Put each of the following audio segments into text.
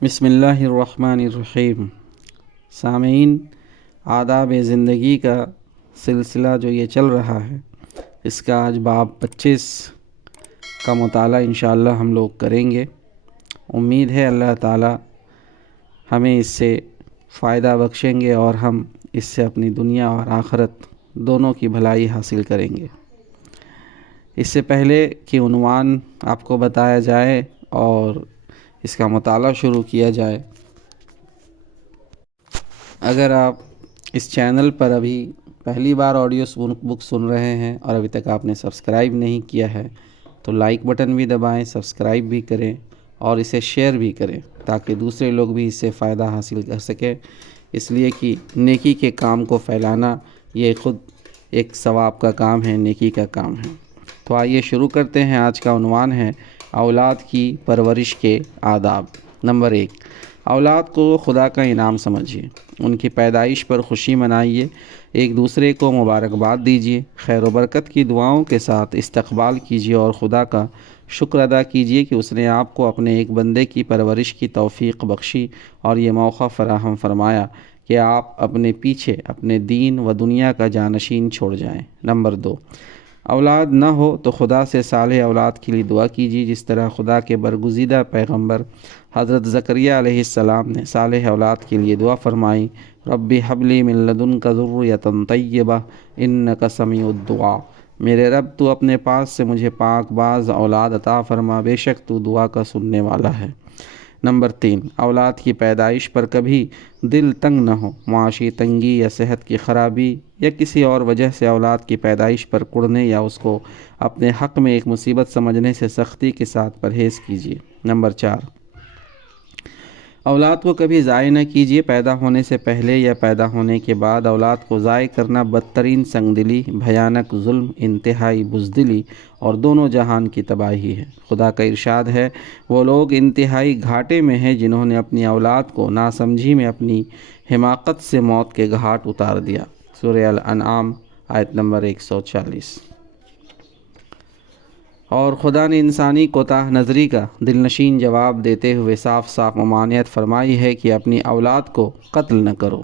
بسم اللہ الرحمن الرحیم۔ سامعین، آداب زندگی کا سلسلہ جو یہ چل رہا ہے، اس کا آج باب 25 کا مطالعہ انشاءاللہ ہم لوگ کریں گے۔ امید ہے اللہ تعالی ہمیں اس سے فائدہ بخشیں گے اور ہم اس سے اپنی دنیا اور آخرت دونوں کی بھلائی حاصل کریں گے۔ اس سے پہلے کہ عنوان آپ کو بتایا جائے اور اس کا مطالعہ شروع کیا جائے، اگر آپ اس چینل پر ابھی پہلی بار آڈیو بک سن رہے ہیں اور ابھی تک آپ نے سبسکرائب نہیں کیا ہے تو لائک بٹن بھی دبائیں، سبسکرائب بھی کریں اور اسے شیئر بھی کریں تاکہ دوسرے لوگ بھی اس سے فائدہ حاصل کر سکیں، اس لیے کہ نیکی کے کام کو پھیلانا یہ خود ایک ثواب کا کام ہے، نیکی کا کام ہے۔ تو آئیے شروع کرتے ہیں۔ آج کا عنوان ہے اولاد کی پرورش کے آداب۔ نمبر 1، اولاد کو خدا کا انعام سمجھیے، ان کی پیدائش پر خوشی منائیے، ایک دوسرے کو مبارکباد دیجیے، خیر و برکت کی دعاؤں کے ساتھ استقبال کیجیے اور خدا کا شکر ادا کیجیے کہ اس نے آپ کو اپنے ایک بندے کی پرورش کی توفیق بخشی اور یہ موقع فراہم فرمایا کہ آپ اپنے پیچھے اپنے دین و دنیا کا جانشین چھوڑ جائیں۔ نمبر 2، اولاد نہ ہو تو خدا سے صالح اولاد کے لیے دعا کیجیے، جس طرح خدا کے برگزیدہ پیغمبر حضرت زکریا علیہ السلام نے صالح اولاد کے لیے دعا فرمائی، رب هب لی من لدنک ذریۃ طیبہ انک سمیع الدعاء۔ میرے رب تو اپنے پاس سے مجھے پاک باز اولاد عطا فرما، بے شک تو دعا کا سننے والا ہے۔ نمبر 3، اولاد کی پیدائش پر کبھی دل تنگ نہ ہو۔ معاشی تنگی یا صحت کی خرابی یا کسی اور وجہ سے اولاد کی پیدائش پر کڑنے یا اس کو اپنے حق میں ایک مصیبت سمجھنے سے سختی کے ساتھ پرہیز کیجیے۔ نمبر 4، اولاد کو کبھی ضائع نہ کیجیے۔ پیدا ہونے سے پہلے یا پیدا ہونے کے بعد اولاد کو ضائع کرنا بدترین سنگ دلی، بھیانک ظلم، انتہائی بزدلی اور دونوں جہان کی تباہی ہے۔ خدا کا ارشاد ہے، وہ لوگ انتہائی گھاٹے میں ہیں جنہوں نے اپنی اولاد کو ناسمجھی میں اپنی حماقت سے موت کے گھاٹ اتار دیا۔ سورہ الانعام آیت نمبر 140۔ اور خدا نے انسانی کوتاہ نظری کا دلنشین جواب دیتے ہوئے صاف صاف ممانعت فرمائی ہے کہ اپنی اولاد کو قتل نہ کرو۔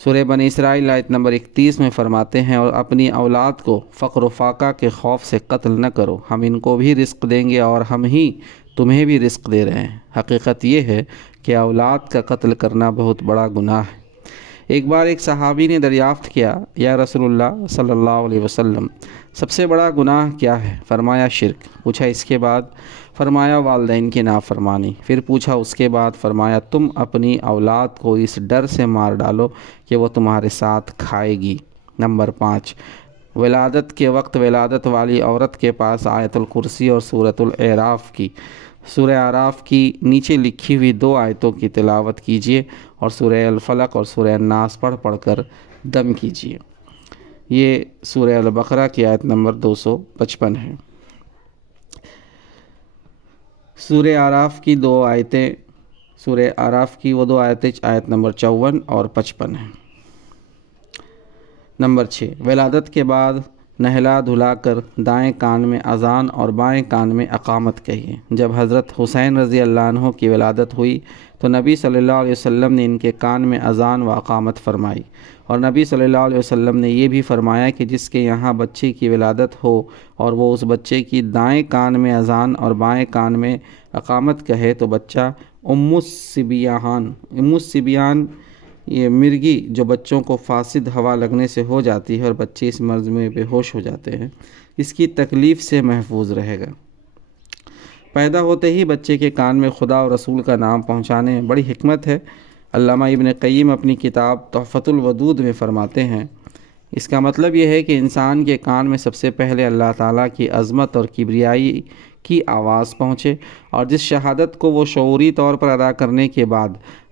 سورہ بنی اسرائیل آیت نمبر 31 میں فرماتے ہیں، اور اپنی اولاد کو فقر و فاقہ کے خوف سے قتل نہ کرو، ہم ان کو بھی رزق دیں گے اور ہم ہی تمہیں بھی رزق دے رہے ہیں۔ حقیقت یہ ہے کہ اولاد کا قتل کرنا بہت بڑا گناہ ہے۔ ایک بار ایک صحابی نے دریافت کیا، یا رسول اللہ صلی اللہ علیہ وسلم، سب سے بڑا گناہ کیا ہے؟ فرمایا شرک۔ پوچھا اس کے بعد؟ فرمایا والدین کی نافرمانی۔ پھر پوچھا اس کے بعد؟ فرمایا تم اپنی اولاد کو اس ڈر سے مار ڈالو کہ وہ تمہارے ساتھ کھائے گی۔ نمبر 5، ولادت کے وقت ولادت والی عورت کے پاس آیت الکرسی اور سورہ اعراف کی نیچے لکھی ہوئی 2 آیتوں کی تلاوت کیجیے اور سورہ الفلق اور سورہ الناس پڑھ کر دم کیجیے۔ یہ سورہ البقرہ کی آیت نمبر 255 ہے۔ سورہ اعراف کی 2 آیتیں، سورہ اعراف کی وہ 2 آیتیں آیت نمبر 54 اور 55 ہیں۔ نمبر 6، ولادت کے بعد نہلا دھلا کر دائیں کان میں اذان اور بائیں کان میں اقامت کہیے۔ جب حضرت حسین رضی اللہ عنہ کی ولادت ہوئی تو نبی صلی اللہ علیہ وسلم نے ان کے کان میں اذان و اقامت فرمائی، اور نبی صلی اللہ علیہ وسلم نے یہ بھی فرمایا کہ جس کے یہاں بچے کی ولادت ہو اور وہ اس بچے کی دائیں کان میں اذان اور بائیں کان میں اقامت کہے تو بچہ ام الصبیان، یہ مرگی جو بچوں کو فاسد ہوا لگنے سے ہو جاتی ہے اور بچے اس مرض میں بے ہوش ہو جاتے ہیں، اس کی تکلیف سے محفوظ رہے گا۔ پیدا ہوتے ہی بچے کے کان میں خدا اور رسول کا نام پہنچانے میں بڑی حکمت ہے۔ علامہ ابن قیم اپنی کتاب تحفۃ الودود میں فرماتے ہیں، اس کا مطلب یہ ہے کہ انسان کے کان میں سب سے پہلے اللہ تعالیٰ کی عظمت اور کبریائی کی آواز پہنچے، اور جس شہادت کو وہ شعوری طور پر ادا کرنے کے بعد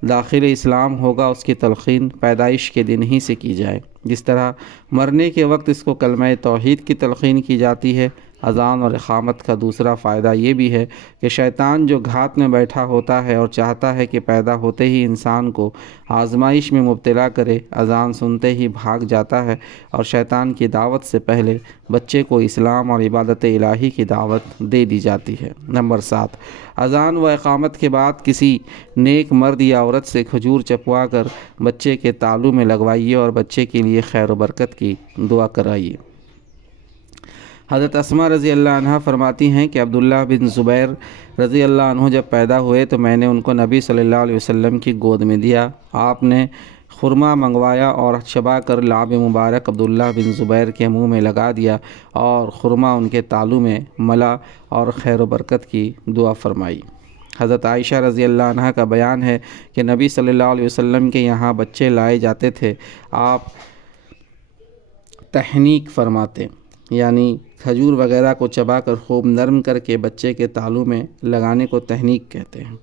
داخل اسلام ہوگا، اس کی تلقین پیدائش کے دن ہی سے کی جائے۔ جس طرح مرنے کے وقت اس کو کلمہ توحید کی تلقین کی جاتی ہے، اذان اور اقامت کا دوسرا فائدہ یہ بھی ہے کہ شیطان جو گھات میں بیٹھا ہوتا ہے اور چاہتا ہے کہ پیدا ہوتے ہی انسان کو آزمائش میں مبتلا کرے، اذان سنتے ہی بھاگ جاتا ہے اور شیطان کی دعوت سے پہلے بچے کو اسلام اور عبادت الہی کی دعوت دے دی جاتی ہے۔ نمبر 7، اذان و اقامت کے بعد کسی نیک مرد یا عورت سے کھجور چپوا کر بچے کے تالو میں لگوائیے اور بچے کے لیے خیر و برکت کی دعا کرائیے۔ حضرت اسماء رضی اللہ عنہ فرماتی ہیں کہ عبداللہ بن زبیر رضی اللہ عنہ جب پیدا ہوئے تو میں نے ان کو نبی صلی اللہ علیہ وسلم کی گود میں دیا۔ آپ نے خرما منگوایا اور چبا کر لعاب مبارک عبداللہ بن زبیر کے منہ میں لگا دیا اور خرما ان کے تالو میں ملا اور خیر و برکت کی دعا فرمائی۔ حضرت عائشہ رضی اللہ عنہ کا بیان ہے کہ نبی صلی اللہ علیہ وسلم کے یہاں بچے لائے جاتے تھے، آپ تحنیک فرماتے، یعنی کھجور وغیرہ کو چبا کر خوب نرم کر کے بچے کے تالو میں لگانے کو تحنیک کہتے ہیں،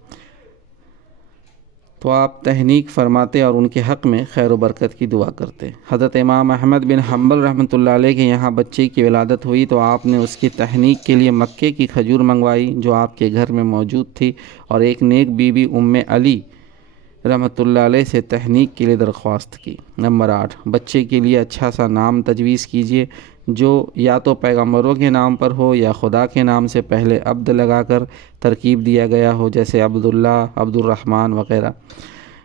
تو آپ تحنیک فرماتے اور ان کے حق میں خیر و برکت کی دعا کرتے۔ حضرت امام احمد بن حنبل رحمۃ اللہ علیہ کے یہاں بچے کی ولادت ہوئی تو آپ نے اس کی تحنیک کے لیے مکے کی کھجور منگوائی جو آپ کے گھر میں موجود تھی، اور ایک نیک بی بی ام علی رحمۃ اللہ علیہ سے تحنیک کے لیے درخواست کی۔ نمبر 8، بچے کے لیے اچھا سا نام تجویز کیجیے جو یا تو پیغمبروں کے نام پر ہو یا خدا کے نام سے پہلے عبد لگا کر ترکیب دیا گیا ہو، جیسے عبداللہ، عبد الرحمن وغیرہ۔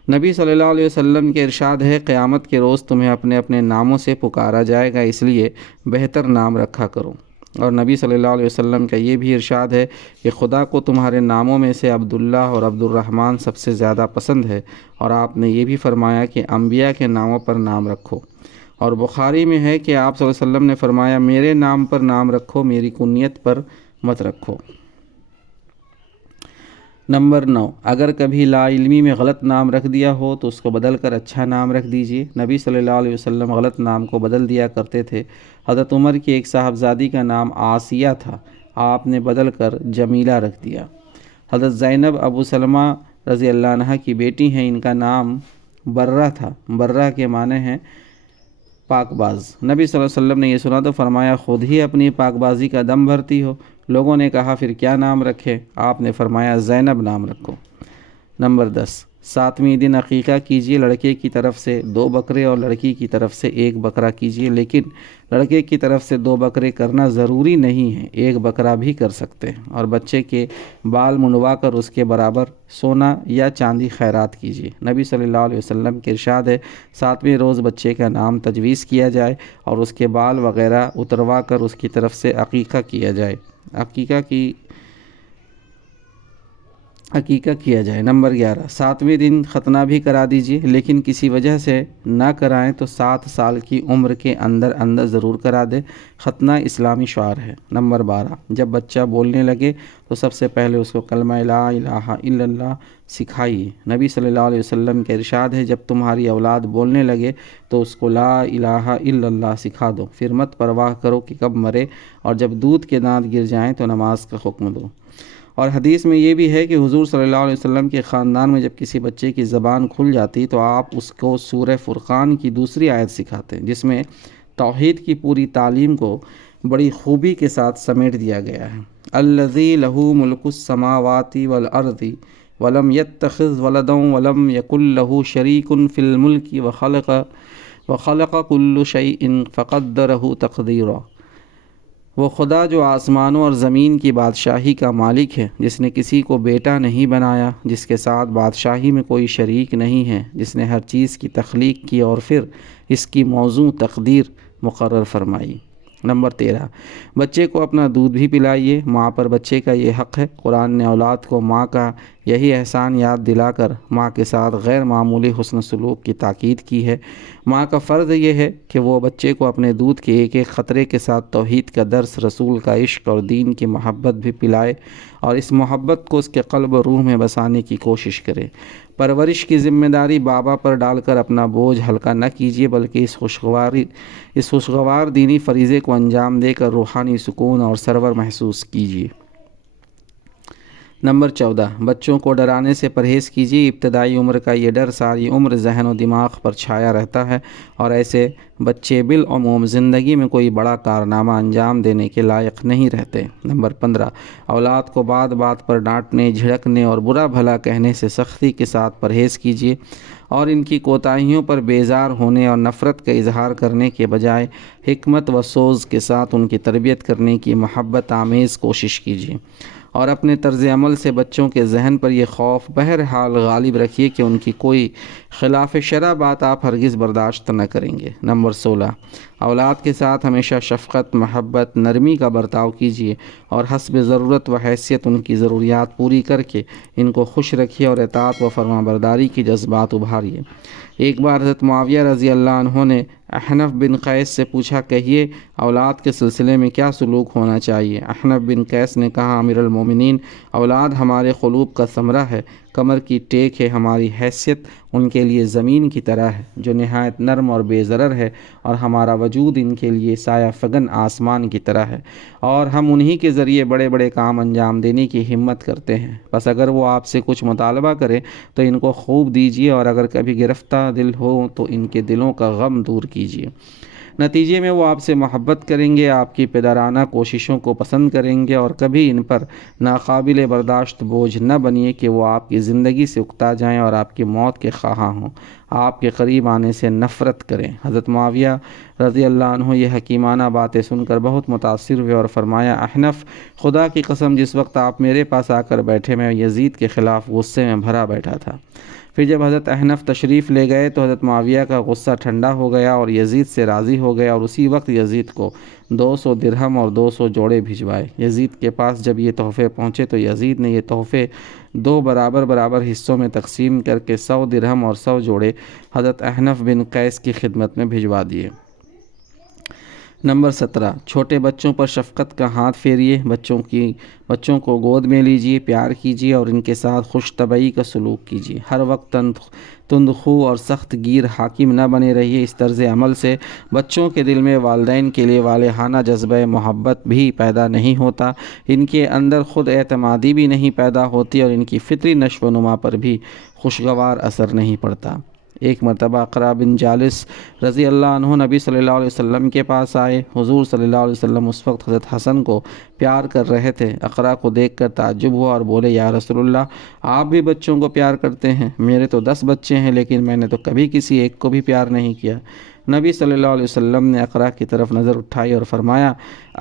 نبی صلی اللہ علیہ وسلم کے ارشاد ہے، قیامت کے روز تمہیں اپنے اپنے ناموں سے پکارا جائے گا، اس لیے بہتر نام رکھا کرو۔ اور نبی صلی اللہ علیہ وسلم کا یہ بھی ارشاد ہے کہ خدا کو تمہارے ناموں میں سے عبداللہ اور عبد الرحمن سب سے زیادہ پسند ہے، اور آپ نے یہ بھی فرمایا کہ انبیاء کے ناموں پر نام رکھو۔ اور بخاری میں ہے کہ آپ صلی اللہ علیہ وسلم نے فرمایا، میرے نام پر نام رکھو، میری کنیت پر مت رکھو۔ نمبر 9، اگر کبھی لا علمی میں غلط نام رکھ دیا ہو تو اس کو بدل کر اچھا نام رکھ دیجیے۔ نبی صلی اللہ علیہ وسلم غلط نام کو بدل دیا کرتے تھے۔ حضرت عمر کی ایک صاحبزادی کا نام آسیہ تھا، آپ نے بدل کر جمیلہ رکھ دیا۔ حضرت زینب ابو سلمہ رضی اللہ عنہ کی بیٹی ہیں، ان کا نام برہ تھا، برہ کے معنی ہیں پاک باز۔ نبی صلی اللہ علیہ وسلم نے یہ سنا تو فرمایا، خود ہی اپنی پاک بازی کا دم بھرتی ہو۔ لوگوں نے کہا، پھر کیا نام رکھے؟ آپ نے فرمایا، زینب نام رکھو۔ نمبر 10، 7ویں دن عقیقہ کیجیے۔ لڑکے کی طرف سے 2 بکرے اور لڑکی کی طرف سے 1 بکرا کیجیے، لیکن لڑکے کی طرف سے 2 بکرے کرنا ضروری نہیں ہے، 1 بکرا بھی کر سکتے ہیں۔ اور بچے کے بال منڈوا کر اس کے برابر سونا یا چاندی خیرات کیجیے۔ نبی صلی اللہ علیہ وسلم کے ارشاد ہے، 7ویں روز بچے کا نام تجویز کیا جائے اور اس کے بال وغیرہ اتروا کر اس کی طرف سے عقیقہ کیا جائے، عقیقہ کیا جائے۔ نمبر 11، 7ویں دن ختنہ بھی کرا دیجیے، لیکن کسی وجہ سے نہ کرائیں تو 7 سال کی عمر کے اندر ضرور کرا دے۔ ختنہ اسلامی شعار ہے۔ نمبر 12، جب بچہ بولنے لگے تو سب سے پہلے اس کو کلمہ لا الہ الا اللہ سکھائیے۔ نبی صلی اللہ علیہ وسلم کے ارشاد ہے، جب تمہاری اولاد بولنے لگے تو اس کو لا الہ الا اللہ سکھا دو، پھر مت پرواہ کرو کہ کب مرے، اور جب دودھ کے دانت گر جائیں تو نماز کا حکم دو۔ اور حدیث میں یہ بھی ہے کہ حضور صلی اللہ علیہ وسلم کے خاندان میں جب کسی بچے کی زبان کھل جاتی تو آپ اس کو سورہ فرقان کی دوسری آیت سکھاتے ہیں، جس میں توحید کی پوری تعلیم کو بڑی خوبی کے ساتھ سمیٹ دیا گیا ہے۔ الذی لہ ملک السماوات والارض ولم یتخذ ولدا ولم یکن لہ شریک فی الملک وخلق کل شیء فقدرہ تقدیرا۔ وہ خدا جو آسمانوں اور زمین کی بادشاہی کا مالک ہے، جس نے کسی کو بیٹا نہیں بنایا، جس کے ساتھ بادشاہی میں کوئی شریک نہیں ہے، جس نے ہر چیز کی تخلیق کی اور پھر اس کی موزوں تقدیر مقرر فرمائی۔ نمبر 13، بچے کو اپنا دودھ بھی پلائیے، ماں پر بچے کا یہ حق ہے۔ قرآن نے اولاد کو ماں کا یہی احسان یاد دلا کر ماں کے ساتھ غیر معمولی حسن سلوک کی تاکید کی ہے۔ ماں کا فرض یہ ہے کہ وہ بچے کو اپنے دودھ کے ایک ایک قطرے کے ساتھ توحید کا درس، رسول کا عشق اور دین کی محبت بھی پلائے، اور اس محبت کو اس کے قلب و روح میں بسانے کی کوشش کرے۔ پرورش کی ذمہ داری بابا پر ڈال کر اپنا بوجھ ہلکا نہ کیجیے، بلکہ اس خوشگوار دینی فریضے کو انجام دے کر روحانی سکون اور سرور محسوس کیجیے۔ نمبر 14، بچوں کو ڈرانے سے پرہیز کیجیے۔ ابتدائی عمر کا یہ ڈر ساری عمر ذہن و دماغ پر چھایا رہتا ہے اور ایسے بچے بالعموم زندگی میں کوئی بڑا کارنامہ انجام دینے کے لائق نہیں رہتے۔ نمبر 15، اولاد کو بات بات پر ڈانٹنے، جھڑکنے اور برا بھلا کہنے سے سختی کے ساتھ پرہیز کیجیے اور ان کی کوتاہیوں پر بیزار ہونے اور نفرت کا اظہار کرنے کے بجائے حکمت و سوز کے ساتھ ان کی تربیت کرنے کی محبت آمیز کوشش کیجیے اور اپنے طرز عمل سے بچوں کے ذہن پر یہ خوف بہرحال غالب رکھیے کہ ان کی کوئی خلاف شرع بات آپ ہرگز برداشت نہ کریں گے۔ نمبر 16، اولاد کے ساتھ ہمیشہ شفقت، محبت، نرمی کا برتاؤ کیجیے اور حسب ضرورت و حیثیت ان کی ضروریات پوری کر کے ان کو خوش رکھیے اور اطاعت و فرمانبرداری کی جذبات ابھاریے۔ ایک بار حضرت معاویہ رضی اللہ عنہ نے احنف بن قیس سے پوچھا، کہیے اولاد کے سلسلے میں کیا سلوک ہونا چاہیے؟ احنف بن قیس نے کہا، امیر المومنین، اولاد ہمارے قلوب کا ثمرہ ہے، کمر کی ٹیک ہے، ہماری حیثیت ان کے لیے زمین کی طرح ہے جو نہایت نرم اور بے ضرر ہے، اور ہمارا وجود ان کے لیے سایہ فگن آسمان کی طرح ہے، اور ہم انہی کے ذریعے بڑے بڑے کام انجام دینے کی ہمت کرتے ہیں۔ بس اگر وہ آپ سے کچھ مطالبہ کرے تو ان کو خوب دیجیے، اور اگر کبھی گرفتہ دل ہو تو ان کے دلوں کا غم دور کیجیے۔ نتیجے میں وہ آپ سے محبت کریں گے، آپ کی پدرانہ کوششوں کو پسند کریں گے، اور کبھی ان پر ناقابل برداشت بوجھ نہ بنیے کہ وہ آپ کی زندگی سے اکتا جائیں اور آپ کی موت کے خواہاں ہوں، آپ کے قریب آنے سے نفرت کریں۔ حضرت معاویہ رضی اللہ عنہ یہ حکیمانہ باتیں سن کر بہت متاثر ہوئے اور فرمایا، احنف، خدا کی قسم جس وقت آپ میرے پاس آ کر بیٹھے میں یزید کے خلاف غصے میں بھرا بیٹھا تھا۔ پھر جب حضرت احنف تشریف لے گئے تو حضرت معاویہ کا غصہ ٹھنڈا ہو گیا اور یزید سے راضی ہو گیا، اور اسی وقت یزید کو 200 درہم اور 200 جوڑے بھجوائے۔ یزید کے پاس جب یہ تحفے پہنچے تو یزید نے یہ تحفے 2 برابر حصوں میں تقسیم کر کے 100 درہم اور 100 جوڑے حضرت احنف بن قیس کی خدمت میں بھجوا دیے۔ نمبر 17، چھوٹے بچوں پر شفقت کا ہاتھ پھیریے، بچوں کو گود میں لیجیے، پیار کیجیے اور ان کے ساتھ خوش طبعی کا سلوک کیجیے۔ ہر وقت تندخو اور سخت گیر حاکم نہ بنے رہیے۔ اس طرز عمل سے بچوں کے دل میں والدین کے لیے والہانہ جذبہ محبت بھی پیدا نہیں ہوتا، ان کے اندر خود اعتمادی بھی نہیں پیدا ہوتی اور ان کی فطری نشو و نما پر بھی خوشگوار اثر نہیں پڑتا۔ ایک مرتبہ اقرا بن جالس رضی اللہ عنہ نبی صلی اللہ علیہ وسلم کے پاس آئے۔ حضور صلی اللہ علیہ وسلم اس وقت حضرت حسن کو پیار کر رہے تھے۔ اقرا کو دیکھ کر تعجب ہوا اور بولے، یا رسول اللہ، آپ بھی بچوں کو پیار کرتے ہیں؟ میرے تو 10 بچے ہیں، لیکن میں نے تو کبھی کسی ایک کو بھی پیار نہیں کیا۔ نبی صلی اللہ علیہ وسلم نے اقرا کی طرف نظر اٹھائی اور فرمایا،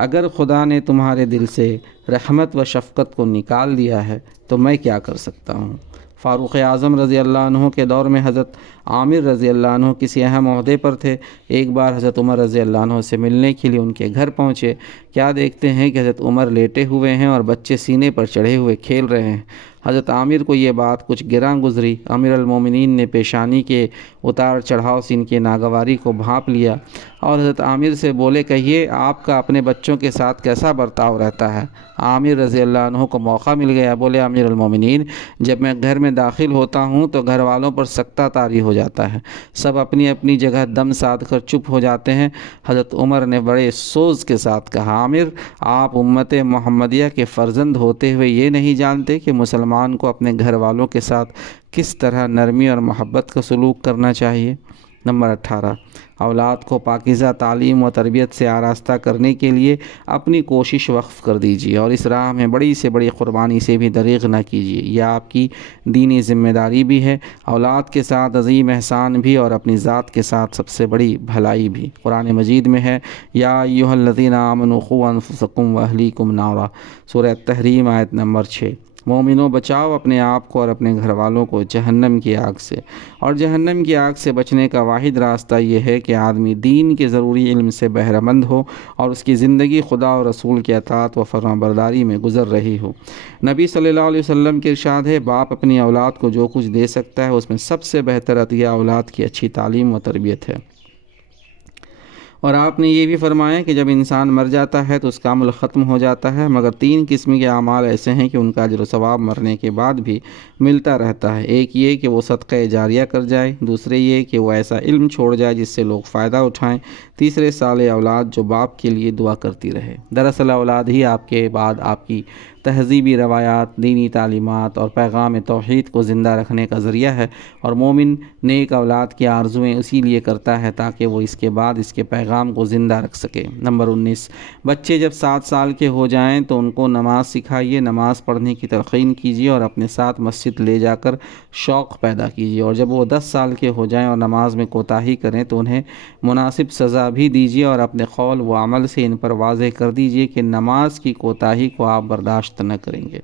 اگر خدا نے تمہارے دل سے رحمت و شفقت کو نکال دیا ہے تو میں کیا کر سکتا ہوں؟ فاروق اعظم رضی اللہ عنہ کے دور میں حضرت عامر رضی اللہ عنہ کسی اہم عہدے پر تھے۔ ایک بار حضرت عمر رضی اللہ عنہ سے ملنے کے لیے ان کے گھر پہنچے۔ کیا دیکھتے ہیں کہ حضرت عمر لیٹے ہوئے ہیں اور بچے سینے پر چڑھے ہوئے کھیل رہے ہیں۔ حضرت عامر کو یہ بات کچھ گراں گزری۔ امیر المومنین نے پیشانی کے اتار چڑھاؤ سے ان کی ناگواری کو بھانپ لیا اور حضرت عامر سے بولے، کہیے آپ کا اپنے بچوں کے ساتھ کیسا برتاؤ رہتا ہے؟ عامر رضی اللہ عنہ کو موقع مل گیا، بولے، امیر المومنین، جب میں گھر میں داخل ہوتا ہوں تو گھر والوں پر سکتہ طاری ہو جاتا ہے، سب اپنی اپنی جگہ دم سادھ کر چپ ہو جاتے ہیں۔ حضرت عمر نے بڑے سوز کے ساتھ کہا، عامر، آپ امت محمدیہ کے فرزند ہوتے ہوئے یہ نہیں جانتے کہ مسلمان کو اپنے گھر والوں کے ساتھ کس طرح نرمی اور محبت کا سلوک کرنا چاہیے؟ نمبر 18، اولاد کو پاکیزہ تعلیم و تربیت سے آراستہ کرنے کے لیے اپنی کوشش وقف کر دیجیے اور اس راہ میں بڑی سے بڑی قربانی سے بھی دریغ نہ کیجیے۔ یہ آپ کی دینی ذمہ داری بھی ہے، اولاد کے ساتھ عظیم احسان بھی اور اپنی ذات کے ساتھ سب سے بڑی بھلائی بھی۔ قرآن مجید میں ہے، یا ایھا الذین آمنوا قوا انفسکم واہلیکم نارا، سورہ التحریم آیت نمبر 6۔ مومنوں، بچاؤ اپنے آپ کو اور اپنے گھر والوں کو جہنم کی آگ سے، اور جہنم کی آگ سے بچنے کا واحد راستہ یہ ہے کہ آدمی دین کے ضروری علم سے بہرہ مند ہو اور اس کی زندگی خدا اور رسول کی اطاعت و فرمانبرداری میں گزر رہی ہو۔ نبی صلی اللہ علیہ وسلم کے ارشاد ہے، باپ اپنی اولاد کو جو کچھ دے سکتا ہے اس میں سب سے بہتر عطیہ اولاد کی اچھی تعلیم و تربیت ہے۔ اور آپ نے یہ بھی فرمایا کہ جب انسان مر جاتا ہے تو اس کا عمل ختم ہو جاتا ہے، مگر 3 قسم کے اعمال ایسے ہیں کہ ان کا اجر و ثواب مرنے کے بعد بھی ملتا رہتا ہے۔ ایک یہ کہ وہ صدقہ جاریہ کر جائے، دوسرے یہ کہ وہ ایسا علم چھوڑ جائے جس سے لوگ فائدہ اٹھائیں، تیسرے صالح اولاد جو باپ کے لیے دعا کرتی رہے۔ دراصل اولاد ہی آپ کے بعد آپ کی تہذیبی روایات، دینی تعلیمات اور پیغام توحید کو زندہ رکھنے کا ذریعہ ہے، اور مومن نیک اولاد کی آرزوئیں اسی لیے کرتا ہے تاکہ وہ اس کے بعد اس کے پیغام کو زندہ رکھ سکے۔ نمبر 19، بچے جب 7 سال کے ہو جائیں تو ان کو نماز سکھائیے، نماز پڑھنے کی تلقین کیجیے اور اپنے ساتھ مسجد لے جا کر شوق پیدا کیجیے، اور جب وہ 10 سال کے ہو جائیں اور نماز میں کوتاہی کریں تو انہیں مناسب سزا بھی دیجیے اور اپنے قول و عمل سے ان پر واضح کر دیجیے کہ نماز کی کوتاہی کو آپ برداشت نہ کریں گے۔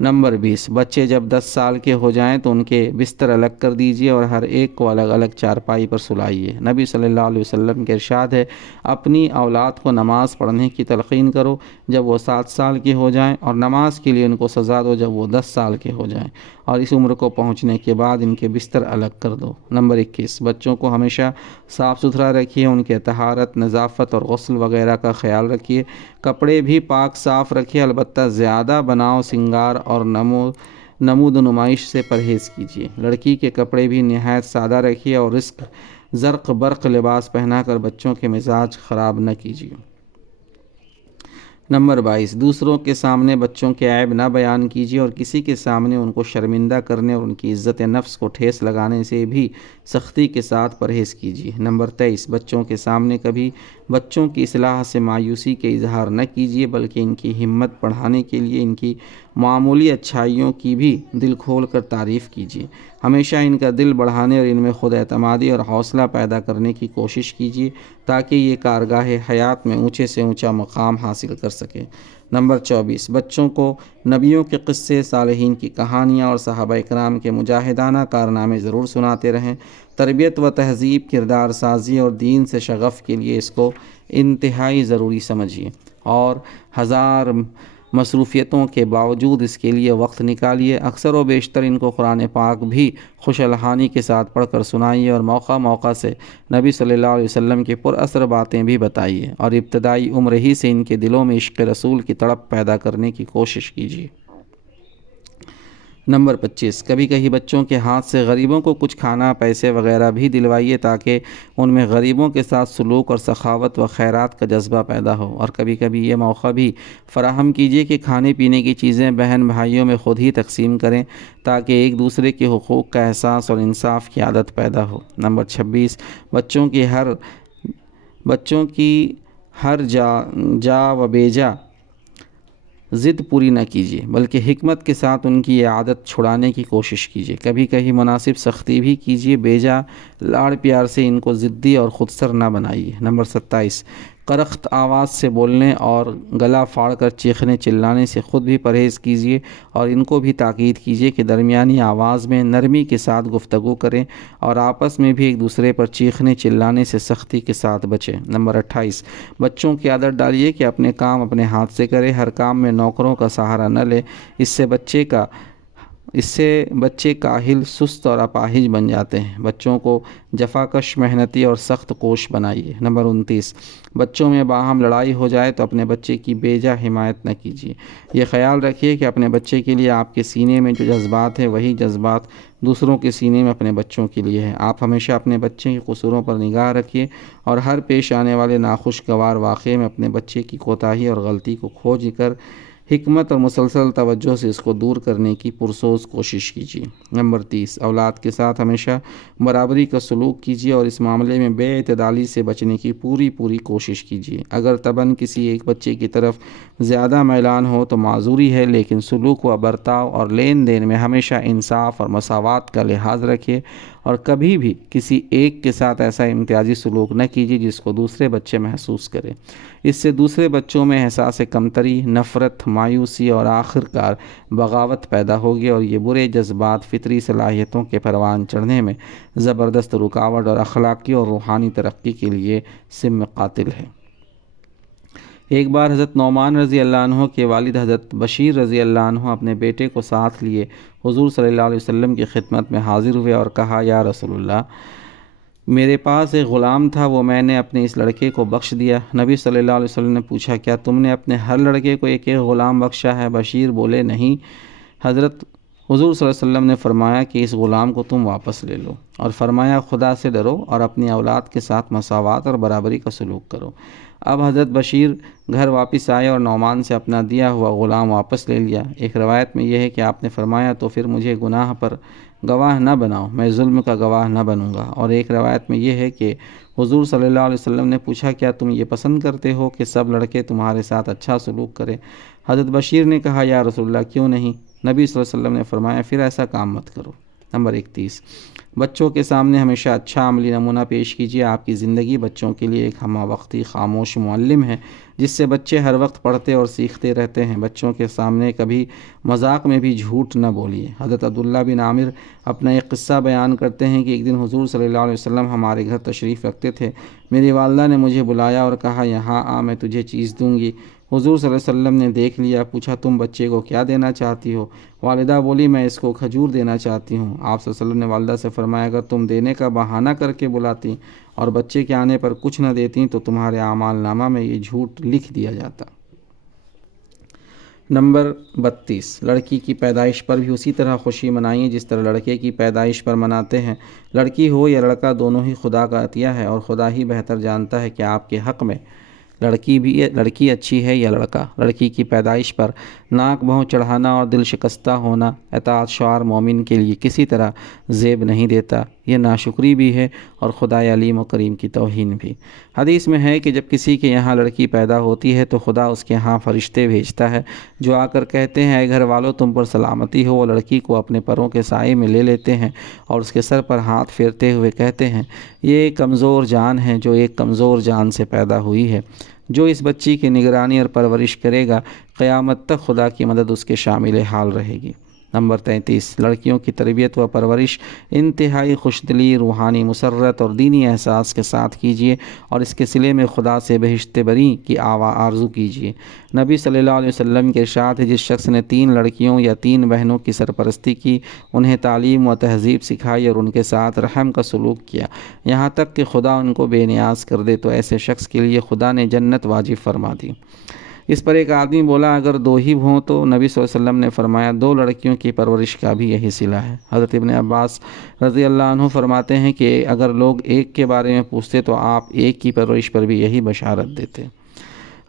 نمبر 20، بچے جب 10 سال کے ہو جائیں تو ان کے بستر الگ کر دیجیے اور ہر ایک کو الگ الگ چارپائی پر سلائیے۔ نبی صلی اللہ علیہ وسلم کے ارشاد ہے، اپنی اولاد کو نماز پڑھنے کی تلقین کرو جب وہ 7 سال کے ہو جائیں، اور نماز کے لیے ان کو سزا دو جب وہ 10 سال کے ہو جائیں، اور اس عمر کو پہنچنے کے بعد ان کے بستر الگ کر دو۔ نمبر 21، بچوں کو ہمیشہ صاف ستھرا رکھیے، ان کے طہارت، نظافت اور غسل وغیرہ کا خیال رکھیے، کپڑے بھی پاک صاف رکھیے، البتہ زیادہ بناؤ سنگار اور نمود و نمائش سے پرہیز کیجیے۔ لڑکی کے کپڑے بھی نہایت سادہ رکھیے اور زرق برق لباس پہنا کر بچوں کے مزاج خراب نہ کیجیے۔ نمبر 22، دوسروں کے سامنے بچوں کے عیب نہ بیان کیجیے اور کسی کے سامنے ان کو شرمندہ کرنے اور ان کی عزت نفس کو ٹھیس لگانے سے بھی سختی کے ساتھ پرہیز کیجیے۔ نمبر 23، بچوں کے سامنے کبھی بچوں کی اصلاح سے مایوسی کے اظہار نہ کیجیے، بلکہ ان کی ہمت بڑھانے کے لیے ان کی معمولی اچھائیوں کی بھی دل کھول کر تعریف کیجیے۔ ہمیشہ ان کا دل بڑھانے اور ان میں خود اعتمادی اور حوصلہ پیدا کرنے کی کوشش کیجیے تاکہ یہ کارگاہ حیات میں اونچے سے اونچا مقام حاصل کر سکے۔ نمبر 24، بچوں کو نبیوں کے قصے، صالحین کی کہانیاں اور صحابہ اکرام کے مجاہدانہ کارنامے ضرور سناتے رہیں۔ تربیت و تہذیب، کردار سازی اور دین سے شغف کے لیے اس کو انتہائی ضروری سمجھیے، اور ہزار مصروفیتوں کے باوجود اس کے لیے وقت نکالیے۔ اکثر و بیشتر ان کو قرآن پاک بھی خوش الحانی کے ساتھ پڑھ کر سنائیے اور موقع موقع سے نبی صلی اللہ علیہ وسلم کی پر اثر باتیں بھی بتائیے، اور ابتدائی عمر ہی سے ان کے دلوں میں عشق رسول کی تڑپ پیدا کرنے کی کوشش کیجیے۔ نمبر 25، کبھی کبھی بچوں کے ہاتھ سے غریبوں کو کچھ کھانا، پیسے وغیرہ بھی دلوائیے تاکہ ان میں غریبوں کے ساتھ سلوک اور سخاوت و خیرات کا جذبہ پیدا ہو، اور کبھی کبھی یہ موقع بھی فراہم کیجیے کہ کھانے پینے کی چیزیں بہن بھائیوں میں خود ہی تقسیم کریں تاکہ ایک دوسرے کے حقوق کا احساس اور انصاف کی عادت پیدا ہو۔ نمبر 26، بچوں کی ہر جا و بیجا ضد پوری نہ کیجیے، بلکہ حکمت کے ساتھ ان کی یہ عادت چھڑانے کی کوشش کیجیے۔ کبھی کبھی مناسب سختی بھی کیجیے، بیجا لاڑ پیار سے ان کو ضدی اور خودسر نہ بنائیے۔ نمبر 27، کرخت آواز سے بولنے اور گلا پھاڑ کر چیخنے چلانے سے خود بھی پرہیز کیجیے، اور ان کو بھی تاکید کیجیے کہ درمیانی آواز میں نرمی کے ساتھ گفتگو کریں اور آپس میں بھی ایک دوسرے پر چیخنے چلانے سے سختی کے ساتھ بچیں۔ نمبر 28، بچوں کی عادت ڈالیے کہ اپنے کام اپنے ہاتھ سے کرے، ہر کام میں نوکروں کا سہارا نہ لے، اس سے بچے کاہل، سست اور اپاہج بن جاتے ہیں۔ بچوں کو جفاکش، محنتی اور سخت کوش بنائیے۔ نمبر 29، بچوں میں باہم لڑائی ہو جائے تو اپنے بچے کی بیجا حمایت نہ کیجیے۔ یہ خیال رکھیے کہ اپنے بچے کے لیے آپ کے سینے میں جو جذبات ہیں وہی جذبات دوسروں کے سینے میں اپنے بچوں کے لیے ہیں۔ آپ ہمیشہ اپنے بچے کے قصوروں پر نگاہ رکھیے اور ہر پیش آنے والے ناخوشگوار واقعے میں اپنے بچے کی کوتاہی اور غلطی کو کھوج کر حکمت اور مسلسل توجہ سے اس کو دور کرنے کی پرسوز کوشش کیجیے۔ نمبر 30، اولاد کے ساتھ ہمیشہ برابری کا سلوک کیجیے اور اس معاملے میں بے اعتدالی سے بچنے کی پوری کوشش کیجیے۔ اگر تباً کسی ایک بچے کی طرف زیادہ میلان ہو تو معذوری ہے، لیکن سلوک و برتاؤ اور لین دین میں ہمیشہ انصاف اور مساوات کا لحاظ رکھیے، اور کبھی بھی کسی ایک کے ساتھ ایسا امتیازی سلوک نہ کیجیے جس کو دوسرے بچے محسوس کریں۔ اس سے دوسرے بچوں میں احساس کمتری، نفرت، مایوسی اور آخر کار بغاوت پیدا ہوگی، اور یہ برے جذبات فطری صلاحیتوں کے پروان چڑھنے میں زبردست رکاوٹ اور اخلاقی اور روحانی ترقی کے لیے سم قاتل ہے۔ ایک بار حضرت نعمان رضی اللہ عنہ کے والد حضرت بشیر رضی اللہ عنہ اپنے بیٹے کو ساتھ لیے حضور صلی اللہ علیہ وسلم کی خدمت میں حاضر ہوئے اور کہا، یا رسول اللہ، میرے پاس ایک غلام تھا، وہ میں نے اپنے اس لڑکے کو بخش دیا۔ نبی صلی اللہ علیہ وسلم نے پوچھا، کیا تم نے اپنے ہر لڑکے کو ایک ایک غلام بخشا ہے؟ بشیر بولے، نہیں۔ حضور صلی اللہ علیہ وسلم نے فرمایا کہ اس غلام کو تم واپس لے لو، اور فرمایا خدا سے ڈرو اور اپنی اولاد کے ساتھ مساوات اور برابری کا سلوک کرو۔ اب حضرت بشیر گھر واپس آئے اور نعمان سے اپنا دیا ہوا غلام واپس لے لیا۔ ایک روایت میں یہ ہے کہ آپ نے فرمایا تو پھر مجھے گناہ پر گواہ نہ بناؤ، میں ظلم کا گواہ نہ بنوں گا۔ اور ایک روایت میں یہ ہے کہ حضور صلی اللہ علیہ وسلم نے پوچھا کیا تم یہ پسند کرتے ہو کہ سب لڑکے تمہارے ساتھ اچھا سلوک کریں؟ حضرت بشیر نے کہا یا رسول اللہ کیوں نہیں؟ نبی صلی اللہ علیہ وسلم نے فرمایا پھر ایسا کام مت کرو۔ نمبر 31، بچوں کے سامنے ہمیشہ اچھا عملی نمونہ پیش کیجیے۔ آپ کی زندگی بچوں کے لیے ایک ہمہ وقتی خاموش معلم ہے جس سے بچے ہر وقت پڑھتے اور سیکھتے رہتے ہیں۔ بچوں کے سامنے کبھی مذاق میں بھی جھوٹ نہ بولیے۔ حضرت عبداللہ بن عامر اپنا ایک قصہ بیان کرتے ہیں کہ ایک دن حضور صلی اللہ علیہ وسلم ہمارے گھر تشریف رکھتے تھے۔ میری والدہ نے مجھے بلایا اور کہا یہاں آ، میں تجھے چیز دوں گی۔ حضور صلی اللہ علیہ وسلم نے دیکھ لیا، پوچھا تم بچے کو کیا دینا چاہتی ہو؟ والدہ بولی میں اس کو کھجور دینا چاہتی ہوں۔ آپ صلی اللہ علیہ وسلم نے والدہ سے فرمایا اگر تم دینے کا بہانہ کر کے بلاتی اور بچے کے آنے پر کچھ نہ دیتی تو تمہارے اعمال نامہ میں یہ جھوٹ لکھ دیا جاتا۔ نمبر 32، لڑکی کی پیدائش پر بھی اسی طرح خوشی منائیں جس طرح لڑکے کی پیدائش پر مناتے ہیں۔ لڑکی ہو یا لڑکا دونوں ہی خدا کا عطیہ ہے اور خدا ہی بہتر جانتا ہے کہ آپ کے حق میں لڑکی اچھی ہے یا لڑکا۔ لڑکی کی پیدائش پر ناک بھوں چڑھانا اور دل شکستہ ہونا اطاعت شعار مومن کے لیے کسی طرح زیب نہیں دیتا، یہ ناشکری بھی ہے اور خدائے علیم و کریم کی توہین بھی۔ حدیث میں ہے کہ جب کسی کے یہاں لڑکی پیدا ہوتی ہے تو خدا اس کے ہاں فرشتے بھیجتا ہے جو آ کر کہتے ہیں اے گھر والوں تم پر سلامتی ہو۔ وہ لڑکی کو اپنے پروں کے سائے میں لے لیتے ہیں اور اس کے سر پر ہاتھ پھیرتے ہوئے کہتے ہیں یہ ایک کمزور جان ہے جو ایک کمزور جان سے پیدا ہوئی ہے۔ جو اس بچی کی نگرانی اور پرورش کرے گا قیامت تک خدا کی مدد اس کے شامل حال رہے گی۔ نمبر 33، لڑکیوں کی تربیت و پرورش انتہائی خوشدلی، روحانی مسرت اور دینی احساس کے ساتھ کیجیے اور اس کے صلے میں خدا سے بہشت بری کی آرزو کیجیے۔ نبی صلی اللہ علیہ وسلم کے ارشاد ہے جس شخص نے 3 لڑکیوں یا 3 بہنوں کی سرپرستی کی، انہیں تعلیم و تہذیب سکھائی اور ان کے ساتھ رحم کا سلوک کیا یہاں تک کہ خدا ان کو بے نیاز کر دے تو ایسے شخص کے لیے خدا نے جنت واجب فرما دی۔ اس پر ایک آدمی بولا اگر 2 ہی ہوں تو نبی صلی اللہ علیہ وسلم نے فرمایا 2 لڑکیوں کی پرورش کا بھی یہی صلہ ہے۔ حضرت ابن عباس رضی اللہ عنہ فرماتے ہیں کہ اگر لوگ ایک کے بارے میں پوچھتے تو آپ ایک کی پرورش پر بھی یہی بشارت دیتے۔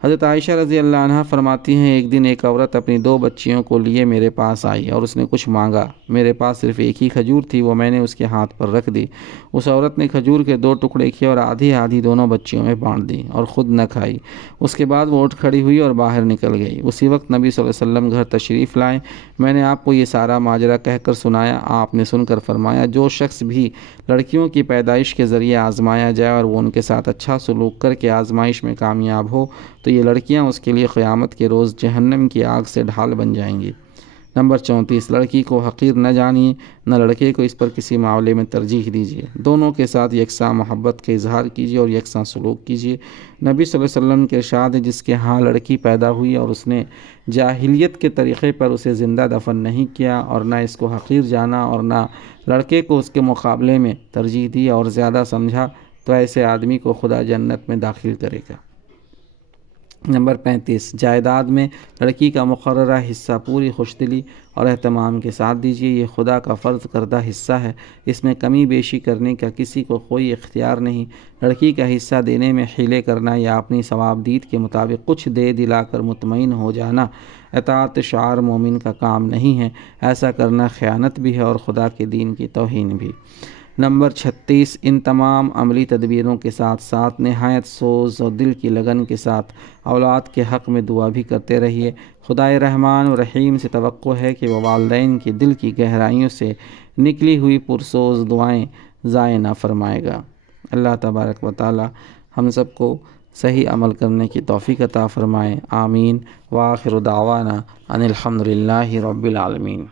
حضرت عائشہ رضی اللہ عنہ فرماتی ہیں ایک دن ایک عورت اپنی 2 بچیوں کو لیے میرے پاس آئی اور اس نے کچھ مانگا۔ میرے پاس صرف ایک ہی کھجور تھی، وہ میں نے اس کے ہاتھ پر رکھ دی۔ اس عورت نے کھجور کے 2 ٹکڑے کیے اور آدھی آدھی دونوں بچیوں میں بانٹ دی اور خود نہ کھائی۔ اس کے بعد وہ اٹھ کھڑی ہوئی اور باہر نکل گئی۔ اسی وقت نبی صلی اللہ علیہ وسلم گھر تشریف لائے۔ میں نے آپ کو یہ سارا ماجرا کہہ کر سنایا۔ آپ نے سن کر فرمایا جو شخص بھی لڑکیوں کی پیدائش کے ذریعے آزمایا جائے اور وہ ان کے ساتھ اچھا سلوک کر کے آزمائش میں کامیاب ہو تو یہ لڑکیاں اس کے لیے قیامت کے روز جہنم کی آگ سے ڈھال بن جائیں گی۔ نمبر 34، لڑکی کو حقیر نہ جانیے نہ لڑکے کو اس پر کسی معاملے میں ترجیح دیجیے۔ دونوں کے ساتھ یکساں محبت کا اظہار کیجیے اور یکساں سلوک کیجیے۔ نبی صلی اللہ علیہ وسلم کے ارشاد ہے جس کے ہاں لڑکی پیدا ہوئی اور اس نے جاہلیت کے طریقے پر اسے زندہ دفن نہیں کیا اور نہ اس کو حقیر جانا اور نہ لڑکے کو اس کے مقابلے میں ترجیح دی اور زیادہ سمجھا تو ایسے آدمی کو خدا جنت میں داخل کرے گا۔ نمبر 35، جائیداد میں لڑکی کا مقررہ حصہ پوری خوشدلی اور اہتمام کے ساتھ دیجیے۔ یہ خدا کا فرض کردہ حصہ ہے، اس میں کمی بیشی کرنے کا کسی کو کوئی اختیار نہیں۔ لڑکی کا حصہ دینے میں حیلے کرنا یا اپنی ثوابدید کے مطابق کچھ دے دلا کر مطمئن ہو جانا اطاعت شعار مومن کا کام نہیں ہے، ایسا کرنا خیانت بھی ہے اور خدا کے دین کی توہین بھی۔ نمبر 36، ان تمام عملی تدبیروں کے ساتھ ساتھ نہایت سوز اور دل کی لگن کے ساتھ اولاد کے حق میں دعا بھی کرتے رہیے۔ خدائے رحمان و رحیم سے توقع ہے کہ وہ والدین کے دل کی گہرائیوں سے نکلی ہوئی پرسوز دعائیں ضائع نہ فرمائے گا۔ اللہ تبارک و تعالی ہم سب کو صحیح عمل کرنے کی توفیق عطا فرمائے، آمین۔ وآخر دعوانا ان الحمد للہ رب العالمین۔